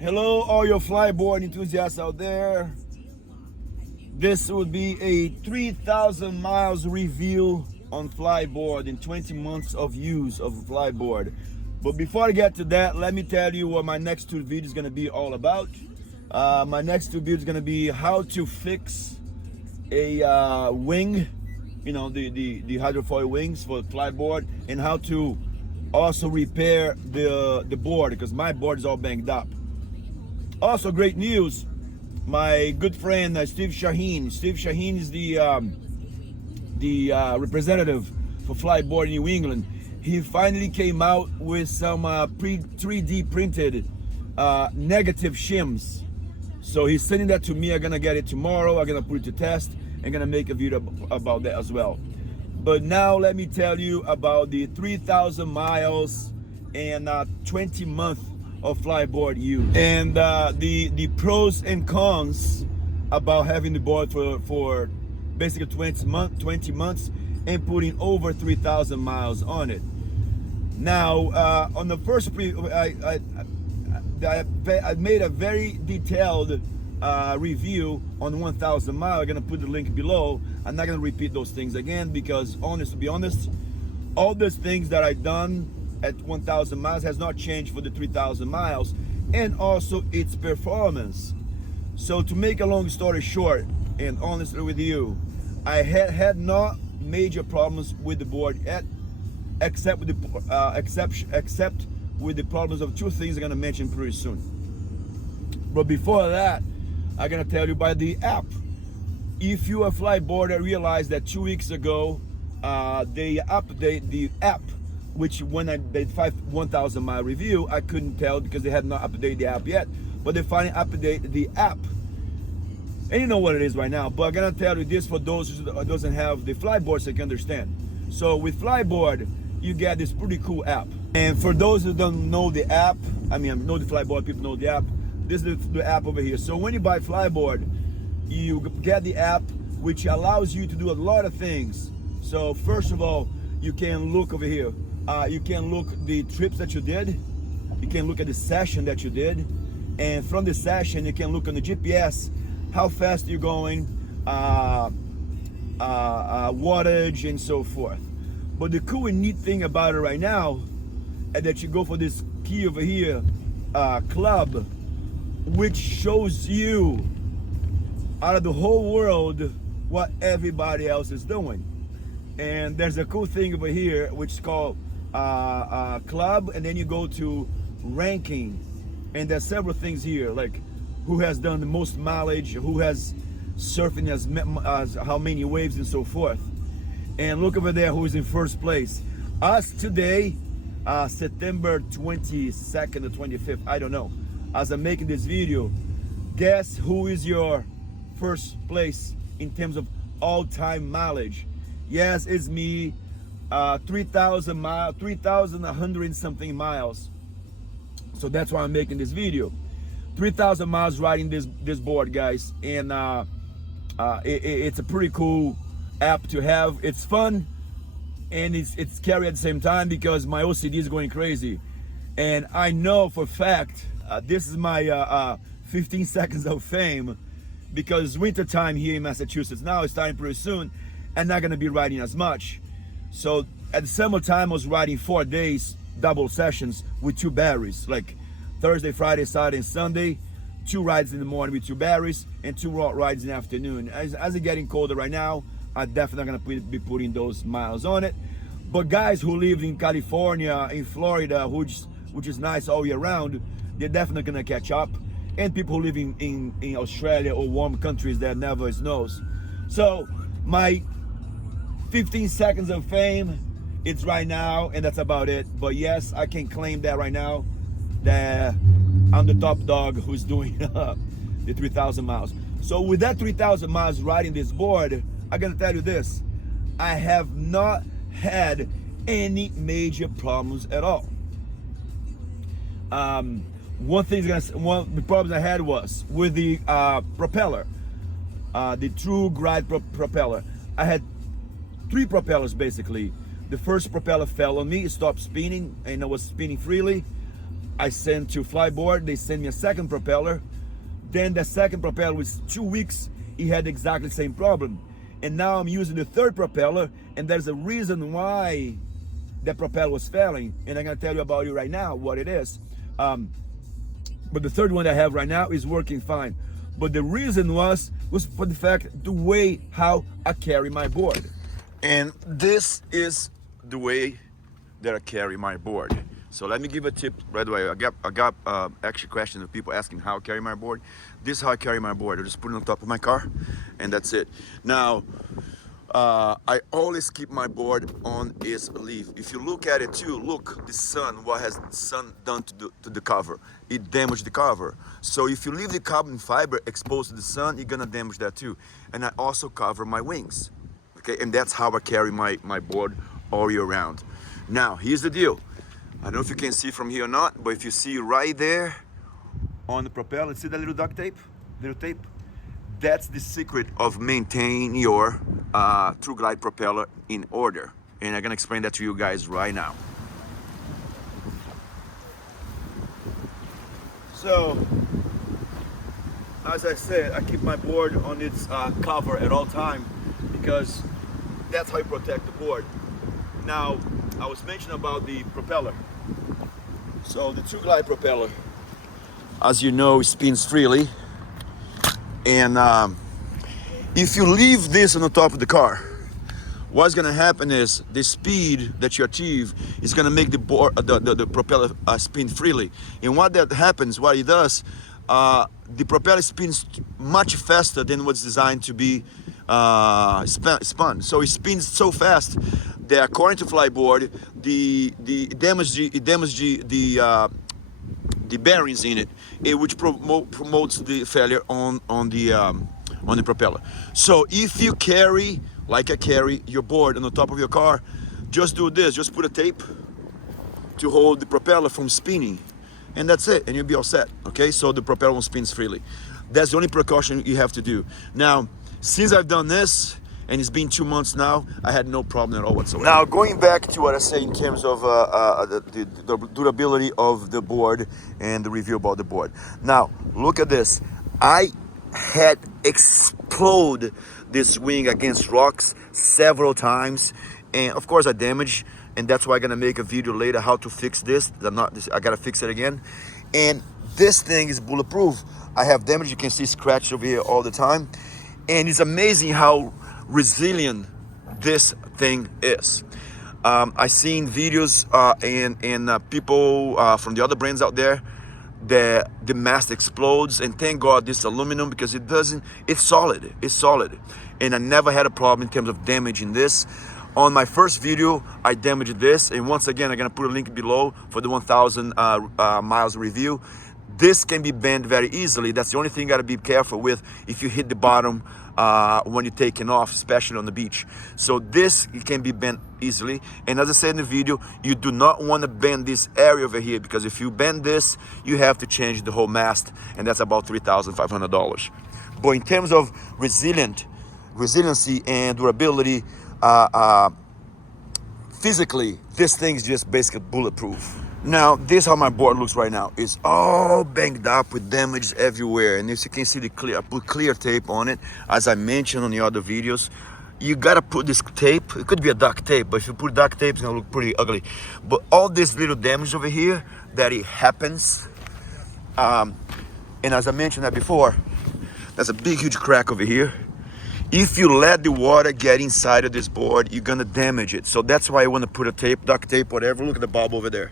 Hello, all your flyboard enthusiasts out there. This would be a 3,000 miles review on flyboard in 20 months of use of flyboard. But before I get to that, let me tell you what my next two videos is going to be all about. My next two videos is going to be how to fix a wing, you know, the hydrofoil wings for flyboard, and how to also repair the board, because my board is all banged up. Also, great news, my good friend Steve Shaheen. Steve Shaheen is the representative for Fliteboard in New England. He finally came out with some 3D printed negative shims. So he's sending that to me. I'm gonna get it tomorrow. I'm gonna put it to test and gonna make a video about that as well. But now let me tell you about the 3,000 miles and 20 months of flyboard use, and the pros and cons about having the board for basically 20 months and putting over 3,000 miles on it. Now on the first I made a very detailed review on 1,000 miles. I'm gonna put the link below. I'm not gonna repeat those things again, because to be honest, all those things that I've done at 1,000 miles has not changed for the 3,000 miles, and also its performance. So to make a long story short, and honestly with you, I had not major problems with the board yet, except with the problems of two things I'm gonna mention pretty soon. But before that, I'm gonna tell you about the app. If you are a flyboarder, realize that 2 weeks ago they updated the app, which when I did 1,000 mile review, I couldn't tell because they had not updated the app yet. But they finally updated the app, and you know what it is right now. But I'm gonna tell you this for those who doesn't have the flyboard, so you can understand. So with flyboard, you get this pretty cool app. And for those who don't know the app, I know the flyboard people know the app. This is the app over here. So when you buy flyboard, you get the app, which allows you to do a lot of things. So first of all, you can look over here. You can look the trips that you did. You can look at the session that you did, and from the session you can look on the GPS how fast you're going, wattage, and so forth. But the cool and neat thing about it right now is that you go for this key over here, club, which shows you out of the whole world what everybody else is doing. And there's a cool thing over here which is called club, and then you go to ranking, and there's several things here, like who has done the most mileage, who has surfing as how many waves, and so forth. And look over there, who is in first place. Us today, September 22nd or 25th, I don't know, as I'm making this video, guess who is your first place in terms of all-time mileage? Yes, it's me. 3,000 miles, 3,100 and something miles. So that's why I'm making this video. 3,000 miles riding this board, guys, and it's a pretty cool app to have. It's fun, and it's scary at the same time, because my OCD is going crazy. And I know for a fact this is my 15 seconds of fame, because winter time here in Massachusetts now is starting pretty soon, and not gonna be riding as much. So at the summertime I was riding 4 days, double sessions with 2 batteries, like Thursday, Friday, Saturday, and Sunday. 2 rides in the morning with 2 batteries, and 2 rides in the afternoon. As it's getting colder right now, I'm definitely not gonna be putting those miles on it. But guys who live in California, in Florida, which is nice all year round, they're definitely gonna catch up. And people who live in Australia or warm countries that never snows. So my 15 seconds of fame, it's right now, and that's about it. But yes, I can claim that right now, that I'm the top dog who's doing the 3,000 miles. So with that 3,000 miles riding this board, I'm gonna tell you this: I have not had any major problems at all. One of the problems I had was with the propeller, the True Glide propeller. I had 3 propellers basically. The first propeller fell on me, it stopped spinning, and I was spinning freely. I sent to Fliteboard, they sent me a second propeller. Then the second propeller was 2 weeks, it had exactly the same problem. And now I'm using the third propeller, and there's a reason why that propeller was failing, and I'm gonna tell you about it right now, what it is. But the third one I have right now is working fine. But the reason was for the fact, the way how I carry my board. And this is the way that I carry my board. So let me give a tip right away. I got actually questions of people asking how I carry my board. This is how I carry my board. I just put it on top of my car, and that's it. Now, I always keep my board on its leaf. If you look at it too, look, the sun, what has the sun done to the cover? It damaged the cover. So if you leave the carbon fiber exposed to the sun, you're gonna damage that too. And I also cover my wings, okay? And that's how I carry my board all year round. Now, here's the deal. I don't know if you can see from here or not, but if you see right there on the propeller, see that little duct tape? Little tape? That's the secret of maintaining your True Glide propeller in order. And I'm gonna explain that to you guys right now. So, as I said, I keep my board on its cover at all time because that's how you protect the board. Now, I was mentioning about the propeller. So the True Glide propeller, as you know, spins freely. And if you leave this on the top of the car, what's gonna happen is the speed that you achieve is gonna make the propeller spin freely. And what that happens, what it does, the propeller spins much faster than what's designed to be spun. So it spins so fast that, according to Fliteboard, it damaged the bearings in it, which promotes the failure on the propeller. So if you carry, like I carry, your board on the top of your car, just do this. Just put a tape to hold the propeller from spinning, and that's it, and you'll be all set, okay? So the propeller won't spin freely. That's the only precaution you have to do. Now, since I've done this, and it's been 2 months now, I had no problem at all whatsoever. Now, going back to what I say in terms of the durability of the board and the review about the board. Now, look at this. I had exploded this wing against rocks several times, and of course I damaged, and that's why I'm gonna make a video later how to fix this. I gotta fix it again. And this thing is bulletproof. I have damage, you can see scratch over here all the time. And it's amazing how resilient this thing is. I've seen videos and people from the other brands out there that the mast explodes, and thank God this aluminum, because it doesn't, it's solid, and I never had a problem in terms of damaging this. On my first video I damaged this, and once again I'm gonna put a link below for the 1000 miles review. This can be bent very easily. That's the only thing you gotta be careful with if you hit the bottom when you're taking off, especially on the beach. So this, it can be bent easily. And as I said in the video, you do not want to bend this area over here, because if you bend this, you have to change the whole mast, and that's about $3,500. But in terms of resiliency and durability, physically, this thing is just basically bulletproof. Now, this is how my board looks right now. It's all banged up with damage everywhere. And as you can see, I put clear tape on it. As I mentioned on the other videos, you gotta put this tape. It could be a duct tape, but if you put duct tape, it's gonna look pretty ugly. But all this little damage over here, that it happens. And as I mentioned that before, there's a big, huge crack over here. If you let the water get inside of this board, you're gonna damage it. So that's why I wanna put a tape, duct tape, whatever. Look at the bubble over there.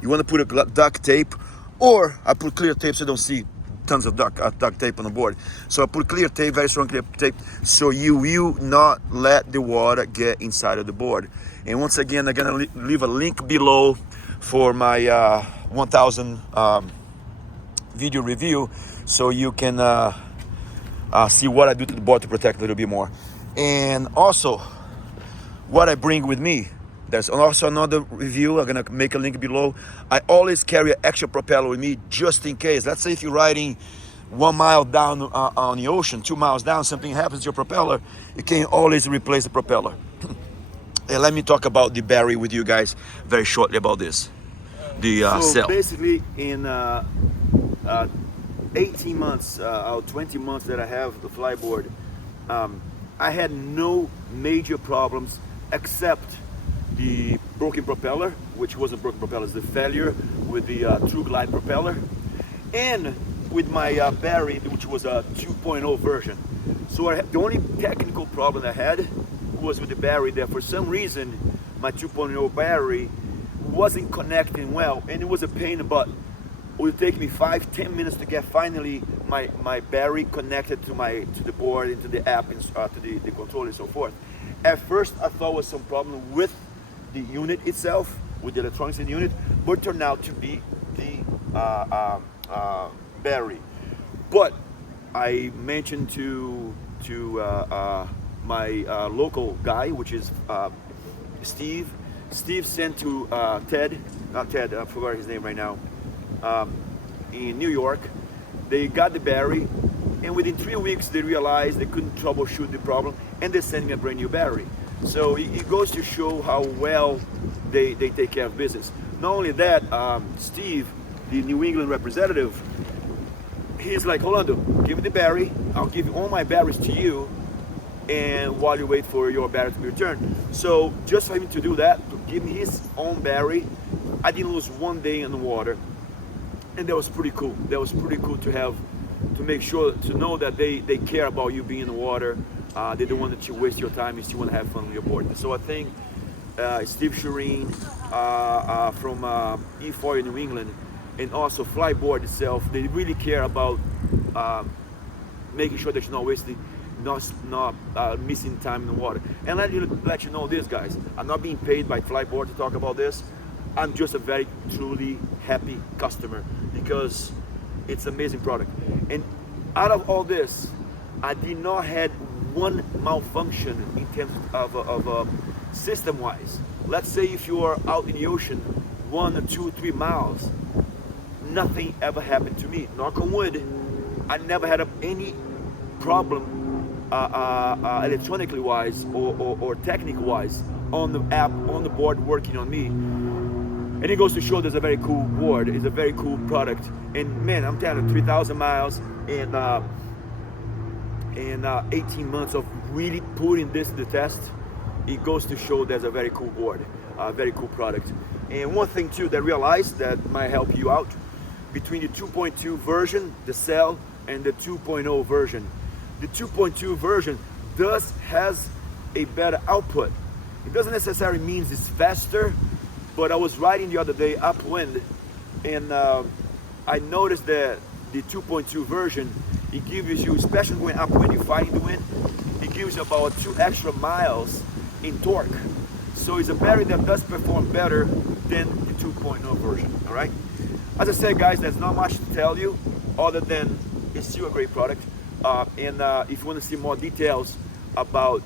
You wanna put a duct tape, or I put clear tape so you don't see tons of duct tape on the board. So I put clear tape, very strong clear tape, so you will not let the water get inside of the board. And once again, I'm gonna leave a link below for my 1000 video review, so you can see what I do to the board to protect a little bit more. And also, what I bring with me. There's also another review, I'm gonna make a link below. I always carry an extra propeller with me just in case. Let's say if you're riding 1 mile down on the ocean, 2 miles down, something happens to your propeller, you can always replace the propeller. And let me talk about the battery with you guys very shortly about this. the So cell? basically, in 18 months or 20 months that I have the Fliteboard, I had no major problems except the broken propeller, which wasn't broken propeller, it's the failure with the True Glide propeller, and with my battery, which was a 2.0 version. So the only technical problem I had was with the battery, that for some reason my 2.0 battery wasn't connecting well, and it was a pain in the butt. It would take me 5-10 minutes to get finally my battery connected to the board, into the app, and to the controller and so forth. At first I thought it was some problem with the unit itself, with the electronics in the unit, but it turned out to be the battery. But I mentioned to my local guy, which is Steve. Steve sent to Ted, not Ted, I forgot his name right now, in New York. They got the battery, and within 3 weeks they realized they couldn't troubleshoot the problem, and they sent me a brand new battery. So it goes to show how well they take care of business. Not only that, Steve, the New England representative, he's like, Rolando, give me the battery, I'll give all my batteries to you, and while you wait for your battery to be returned. So just for him to do that, to give me his own battery, I didn't lose one day in the water. And that was pretty cool. That was pretty cool to have, to make sure, to know that they care about you being in the water. They don't want you to waste your time, you still want to have fun on your board. So I think Steve Shireen from E4 in New England, and also Fliteboard itself, they really care about making sure that you're not wasting, not missing time in the water. And let you know this, guys, I'm not being paid by Fliteboard to talk about this. I'm just a very truly happy customer because it's an amazing product. And out of all this, I did not had one malfunction in terms of system-wise. Let's say if you are out in the ocean 1 or 2, 3 miles, nothing ever happened to me. Knock on wood, I never had any problem electronically wise or technical wise on the app, on the board working on me. And it goes to show there's a very cool board, it's a very cool product. And man, I'm telling you, 3,000 miles and 18 months of really putting this to the test, it goes to show there's a very cool board, a very cool product. And one thing too that I realized that might help you out, between the 2.2 version, the cell, and the 2.0 version. The 2.2 version has a better output. It doesn't necessarily mean it's faster, but I was riding the other day upwind, and I noticed that the 2.2 version, it gives you, especially going upwind, you're fighting the wind, it gives you about 2 extra miles in torque. So it's a battery that does perform better than the 2.0 version, all right? As I said, guys, there's not much to tell you other than it's still a great product. And if you want to see more details about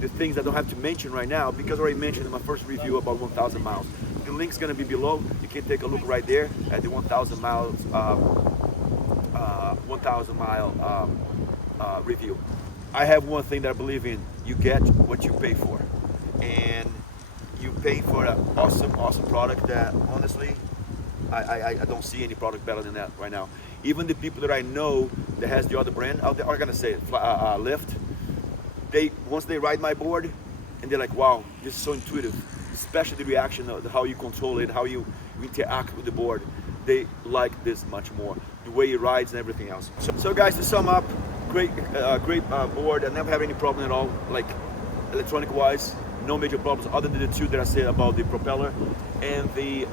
the things I don't have to mention right now, because I already mentioned in my first review about 1,000 miles. The link's going to be below. You can take a look right there at the 1,000 miles, 1,000 mile review. I have one thing that I believe in: you get what you pay for, and you pay for an awesome product that honestly I don't see any product better than that right now. Even the people that I know that has the other brand out there are gonna say Lift. Once they ride my board, and they're like, wow, this is so intuitive, especially the reaction of how you control it, how you interact with the board. They like this much more, the way it rides and everything else. So guys, to sum up, great board. I never have any problem at all, like electronic wise, no major problems other than the two that I said about the propeller and the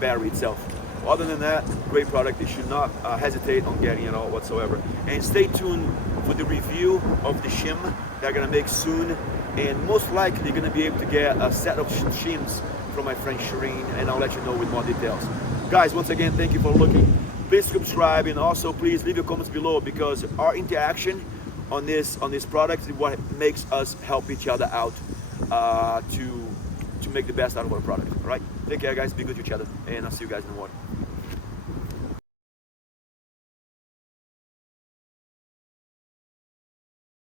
battery itself. Other than that, great product. You should not hesitate on getting it all whatsoever. And stay tuned for the review of the shim that I'm gonna make soon. And most likely you're gonna be able to get a set of shims from my friend Shireen, and I'll let you know with more details. Guys, once again, thank you for looking. Please subscribe, and also please leave your comments below, because our interaction on this product is what makes us help each other out to make the best out of our product. All right, take care, guys. Be good to each other, and I'll see you guys in the water.